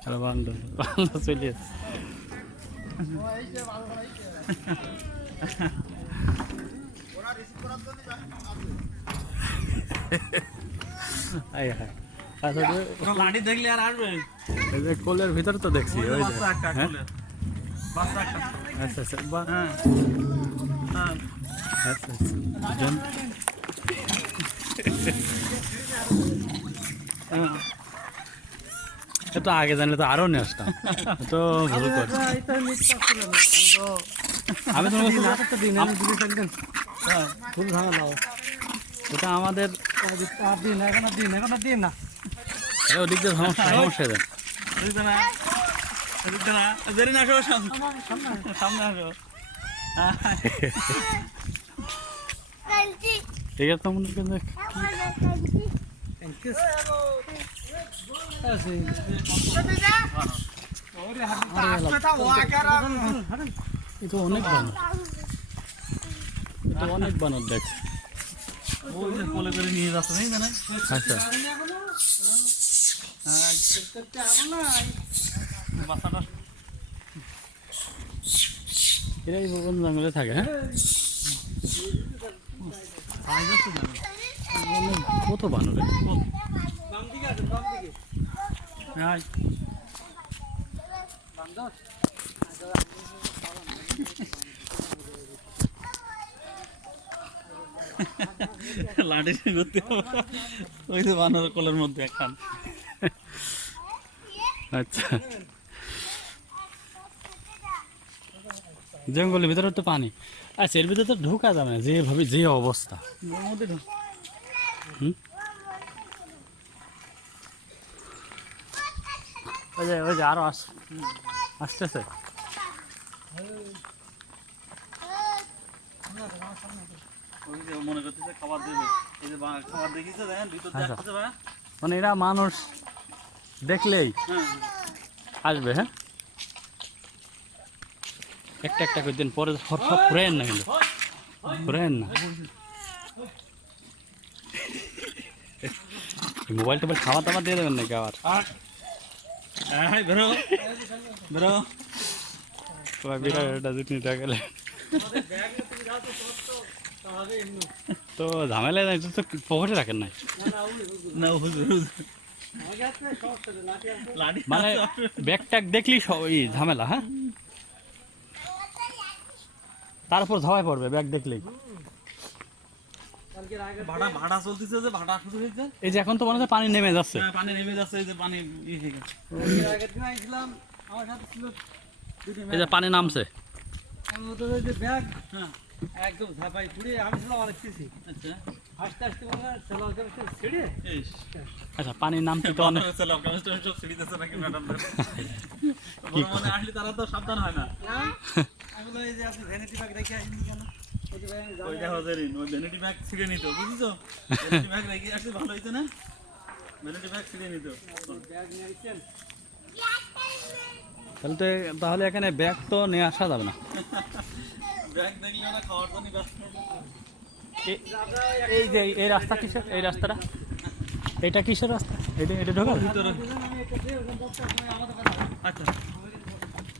আর বান্দর বান্দর চলে এসছে। আয় হায়। আচ্ছা যে- ওটা লাঠি দেখলে আর আসবে এই যে কোলের ভিতরে তো দেখছি ওই যে ওই যে বাচ্চা একটা হ্যাঁ? কোলে। বাচ্চা একটা আচ্ছা আচ্ছা বাহ, হ্যাঁ হ্যাঁ আচ্ছা আচ্ছা জন- হ্যাঁ। তো আগে জানলে তো আরও নিয়ে আসতাম তো ভুল কর আমি তো দিন হ্যাঁ। ফুল ভাঙা দাও। এটা আমাদের দিন এখন আর দিন এখন আর দিন না। ওদিক দিয়ে সমস্যা সমস্যা দেয় বুঝতে না বুঝতে না। দেরি না আসো। সামনে সামনে আসো। হ্যাঁ। ঠিক আছে কিন্তু আমার কালজি দাদা এ তো অনেক বানর অনেক বানর মানে আচ্ছা জঙ্গলে থাকে হ্যাঁ? কত বানর? লাঠি হবে। ওই যে বানর কোলের মধ্যে একখান আচ্ছা। জঙ্গলের ভিতরে তো পানি। আচ্ছা এর ভিতরে তো ঢোকা যাবে না যেভাবে যে অবস্থা। ওর মধ্যে ঢোক। আরও আস, আসতেছে। মনে আচ্ছা। মানে এরা মানুষ দেখলেই আসবে হ্যাঁ? একটা একটা করে দিন, পরে সব সব ফুরাইন না কিন্তু। ফুরাইন না। মোবাইল টোবাইল খাবার টাবার দিয়ে দেবেন নাকি আবার? সবাই একটা দুটি টাকা তো ঝামেলা নাই তো পকেটে রাখেন নাই? না হুজুর মানে ব্যাগ ট্যাগ দেখলি সব এই ঝামেলা হ্যাঁ? তারপর ধাওয়ায় পড়বে ব্যাগ দেখলেই। ভাড়া ভাড়া চলতেছে যে ভাড়া শুরু হয়েছে। এই যে এখন তো মনে হয় পানি নেমে যাচ্ছে। হ্যাঁ, পানি নেমে যাচ্ছে এই যে পানি ই হয়ে গেছে। এই যে পানি নামছে। হ্যাঁ একদম ঝাপাই পুড়ে আমি ছিলাম অনেক কিছু আচ্ছা। আস্তে আস্তে মনে হয় সেলার করে ছেড়ে আচ্ছা পানির নামছে তো অনেক। নাকি মনে আসলে তারা তো সাবধান হয় না। আমি এই যে আপনি ভ্যানিটি ব্যাগ রেখে আসেন কেন? ওই যে ওই জানি দেখো জেরিন ওই ভ্যানিটি ব্যাগ ছিঁড়ে নিত বুঝছ? ভ্যানিটি ব্যাগ রেখে আসলে ভালো হইতো না? ভ্যানিটি ব্যাগ ছিঁড়ে নিত। ব্যাগ নিয়ে আসছেন তাহলে তো তাহলে এখানে ব্যাগ তো নিয়ে আসা যাবে না। ব্যাগ দেখলে না খাওয়ার জন্য এই যে এই রাস্তা কিসের এই রাস্তাটা? এটা কিসের রাস্তা? এটা এটা ঢোকা ভিতরে। আচ্ছা।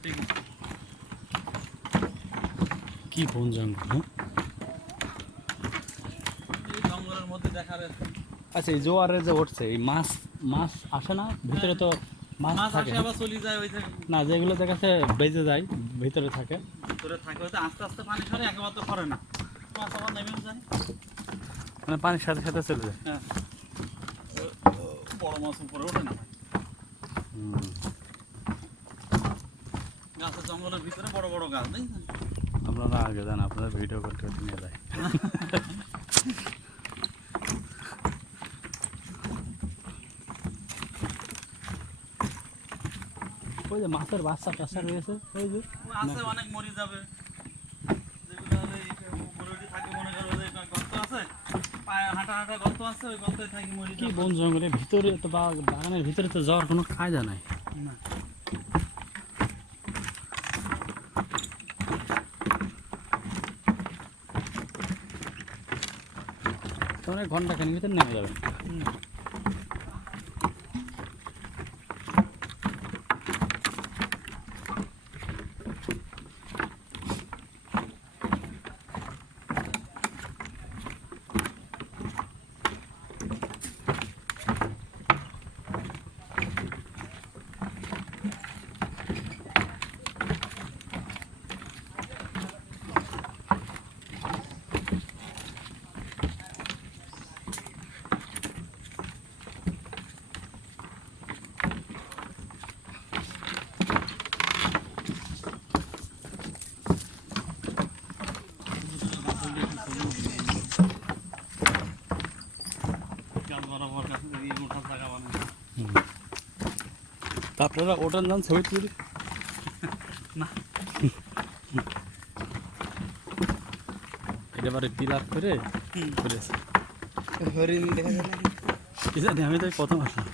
ঠিক আছে কি বন জঙ্গল হ্যাঁ? এই জঙ্গলের মধ্যে দেখার আচ্ছা এই জোয়ারে যে উঠছে এই মাছ মাছ আসে না? ভিতরে তো মাছ থাকে। আবার চলে যায় ওই যে। না যেগুলো দেখাচ্ছে বেজে যায় ভিতরে থাকে। ভিতরে থাকে হয়তো আস্তে আস্তে পানি সরে একেবারে তো করে না। মাছ আবার নেমে যায়। মানে পানির সাথে সাথে চলে যায়। হ্যাঁ। বড় মাছ উপরে ওঠে না। গাছের জঙ্গলের ভিতরে বড় বড় গাছ নেই আপনারা আগে জান আপনারা ভিডিও করতে করতে নিয়ে যায় ওই যে মাছের বাচ্চা টাচ্চা রয়েছে ওই যে। আছে অনেক মরে যাবে। মনে কি বন জঙ্গলে ভিতরে তো বাগানের ভিতরে তো যাওয়ার কোনো কায়দা নাই। না। ঘণ্টা খানিক ভিতরে নেমে যাবেন আপনারা ওটার নাম ছবি তুলি। না। এটা বারে আপ করে করেছে জানি আমি তো প্রথম আসলাম।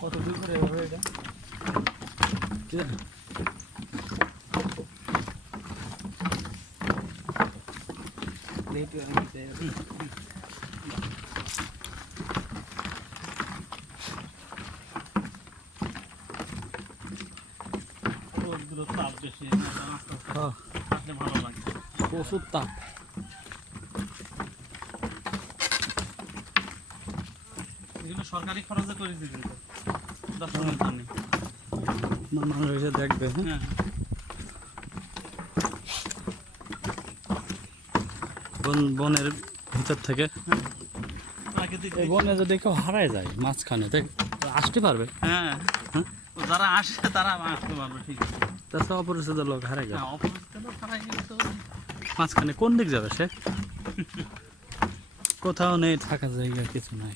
কত দূর করে এভাবে এটা? প্রচুর তাপ। এগুলো সরকারি খরচে করেছি কিন্তু দর্শনের জন্য না, মানুষ এসে দেখবে হ্যাঁ? হ্যাঁ। বনের ভিতর থেকে। বনে যদি কেউ হারায় যায় মাঝখানে আসতে পারবে। হ্যাঁ। হ্যাঁ? যারা আসে তারা আসতে পারবে ঠিক আছে। তাছাড়া অপরিচিত লোক হারায় গেল। হ্যাঁ অপরিচিত লোক হারাই গেলে তো মাঝখানে কোন দিক যাবে সে? কোথাও নেই থাকার জায়গা কিছু নাই।